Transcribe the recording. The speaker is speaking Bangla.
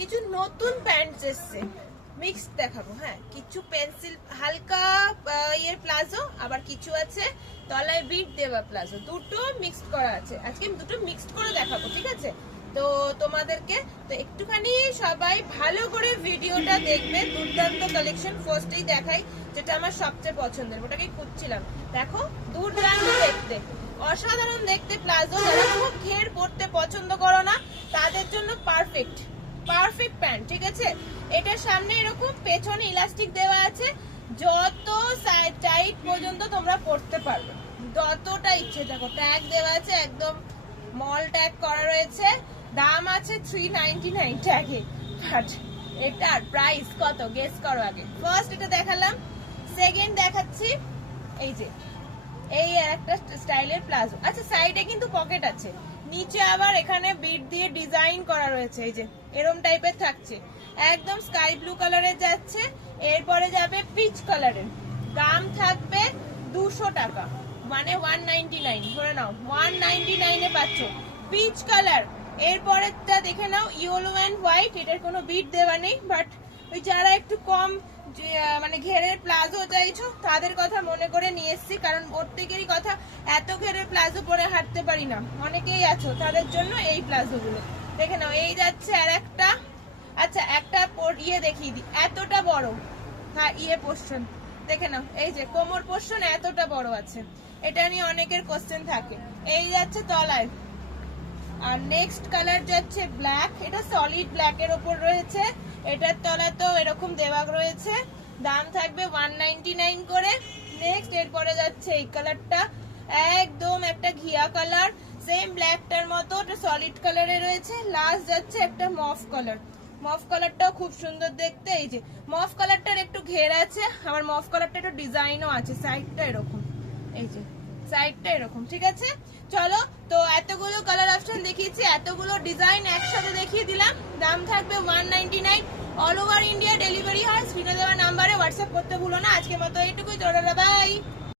কিছু নতুন প্যান্টস এসছে, মিক্সড দেখাবো। হ্যাঁ, কিছু পেন্সিল হালকা ইয়ের প্লাজো, আবার কিছু আছে তলায় বিট দেওয়া প্লাজো, দুটো মিক্সড করা আছে। আজকে আমি দুটো মিক্সড করে দেখাবো, ঠিক আছে? তো তোমাদেরকে তো একটুখানি সবাই ভালো করে ভিডিওটা দেখবে। দুর্দান্ত কালেকশন। ফার্স্টেই দেখাই যেটা আমার সবচেয়ে পছন্দের, ওটাকে খুঁজছিলাম। দেখো, দুর্দান্ত দেখতে, অসাধারণ দেখতে প্লাজো। যারা খুব ঘের পরতে পছন্দ করো না তাদের জন্য পারফেক্ট পারফেক্ট প্যান্ট, ঠিক আছে? এটার সামনে এরকম, পেছনে ইলাস্টিক দেওয়া আছে, যত সাইড টাইট পর্যন্ত তোমরা পরতে পারবে, যতটা ইচ্ছে থাকো। ট্যাগ দেওয়া আছে, একদম মল ট্যাগ করা রয়েছে। দাম আছে 399 ট্যাগে। বাট এটার প্রাইস কত গেস করো আগে। ফার্স্ট এটা দেখালাম, সেকেন্ড দেখাচ্ছি এই যে এই একটা স্টাইলের প্লাজো। আচ্ছা, সাইডে কিন্তু পকেট আছে, নিচে আবার এখানে বিট দিয়ে ডিজাইন করা রয়েছে, এই যে এরম টাইপের থাকছে। একদম স্কাই ব্লু কালারের যাচ্ছে, এরপরে যাবে পিচ কালারের। দাম থাকবে 200 টাকা, মানে 199 ধরে নাও, 199 এ পাচ্ছ পিচ কালার। এরপরেরটা দেখে নাও, ইয়েলো এন্ড হোয়াইট। এটার কোনো বিট দেওয়া নেই, বাট ওই যারা একটু কম মানে ঘেরের প্লাজো চাইছো তাদের কথা মনে করে নিয়ে এসছি, কারণ প্রত্যেকেরই কথা, এত ঘেরের প্লাজো পরে হাঁটতে পারি না, অনেকেই আছো, তাদের জন্য এই প্লাজো গুলো দেখে নাও। এই যাচ্ছে আর একটা। আচ্ছা, একটা ইয়ে দেখিয়ে দিই, এতটা বড়। হ্যাঁ, ইয়ে পোর্শন দেখে নাও, এই যে কোমর পোর্শন এতটা বড় আছে। এটা নিয়ে অনেকের কোশ্চেন থাকে। এই যাচ্ছে তলায়, আর নেক্সট কালার যাচ্ছে ব্ল্যাক। এটা সলিড ব্ল্যাক এর উপর রয়েছে, এটার তলায় তো এরকম দেওয়া রয়েছে। দাম থাকবে 199 করে। নেক্সট এরপরে যাচ্ছে এই কালারটা, একদম একটা ঘিয়া কালার, সেম ব্ল্যাকটার মতো, ওটা সলিড কালারে রয়েছে। লাস্ট যাচ্ছে একটা মফ কালার, মফ কালারটাও খুব সুন্দর দেখতে। এই যে মফ কালারটার একটু ঘের আছে, আবার মফ কালারটা একটু ডিজাইনও আছে, সাইডটা এরকম, এই যে সাইডটা এরকম, ঠিক আছে? চলো, তো এতগুলো কালার অপশন দেখিয়েছি, এতগুলো ডিজাইন একসাথে দেখিয়ে দিলাম। দাম থাকবে 199। অল ওভার ইন্ডিয়া ডেলিভারি হয়। স্ক্রিনে দেওয়া নাম্বারে হোয়াটসঅ্যাপ করতে ভুলো না। আজকের মতো এইটুকুই, বাই।